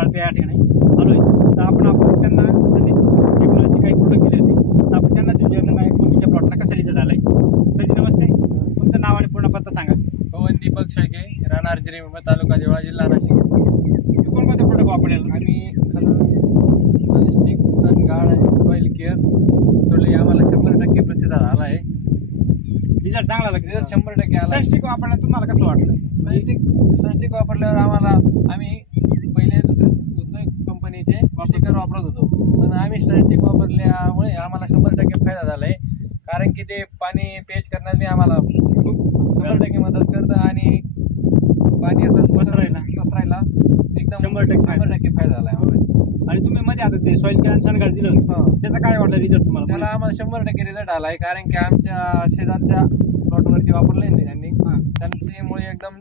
कराड या ठिकाणी आलो आहे. तर आपण त्यांना सनी टेक्नॉलॉजी काही प्रोडक्ट दिले होते, तर आपण त्यांना देऊया त्यांना कोबीच्या प्लॉटला कसा रिझल्ट आला आहे. सजी नमस्ते, तुमचं नाव आणि पूर्ण पत्ता सांगा. पवन दीपक शेळके, राहणार जिरेबाबा, तालुका देवळा, जिल्हा नाशिक. तुम्ही कोणकोणते प्रोडक्ट वापरलेलं? आम्ही सजेस्टिक सनगाळ आणि सॉईल केअर सोडले. आम्हाला 100% प्रसिद्ध आला आहे. रिझल्ट चांगला लागला. रिझल्ट 100% आला. सनस्टिक वापरल्यावर तुम्हाला कसं वाटलं? सनस्टिक वापरल्यावर आम्हाला आम्ही पहिले दुसरे कंपनीचे स्टिकर वापरत होतो, पण आम्ही सनस्टिक वापरल्यामुळे आम्हाला 100% फायदा झाला आहे. कारण की ते पाणी पेच करण्यात बी आम्हाला खूप 100% मदत करतं आणि पाणी असं पसरायला एकदम 100% फायदा झाला आहे आम्हाला. आणि तुम्ही मध्ये आता ते सॉईल केअर आणि सनगाळ दिलं होतं, त्याचा काय वाटलं रिझल्ट तुम्हाला? त्याला आम्हाला 100% रिझल्ट आला आहे. कारण की आमच्या शेजारच्या प्लॉटवरती वापरले नाही त्यांनी, त्यांच्यामुळे एकदम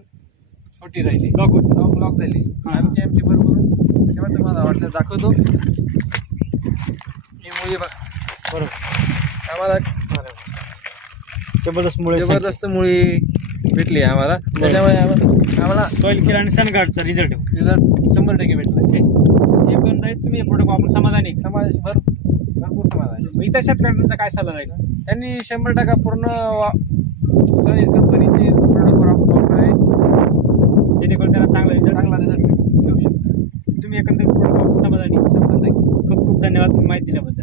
छोटी राहिली, लॉक झाली. आमची भरपूर तेव्हा तुम्हाला वाटलं दाखवतो. ही मुळी बरोबर आम्हाला जबरदस्त मुळी भेटली आम्हाला. त्याच्यामुळे आम्हाला सॉईल केअर आणि सनगाळचा रिझल्ट 100% भेटला. एकंदरीत तुम्ही प्रोडक्ट वापरून समाधानी? भरपूर समाधान. मग इतर शेतकऱ्यांचा काय सल्ला राहील? त्यांनी 100% पूर्ण सॉईल कंपनीचे प्रोडक्ट वापरावे, जेणेकरून त्यांना चांगला रिझल्ट घेऊ शकतो. तुम्ही एकंदरीत प्रोडक्ट वापरून समाधानी? 100%. खूप खूप धन्यवाद तुम्ही माहिती दिल्याबद्दल.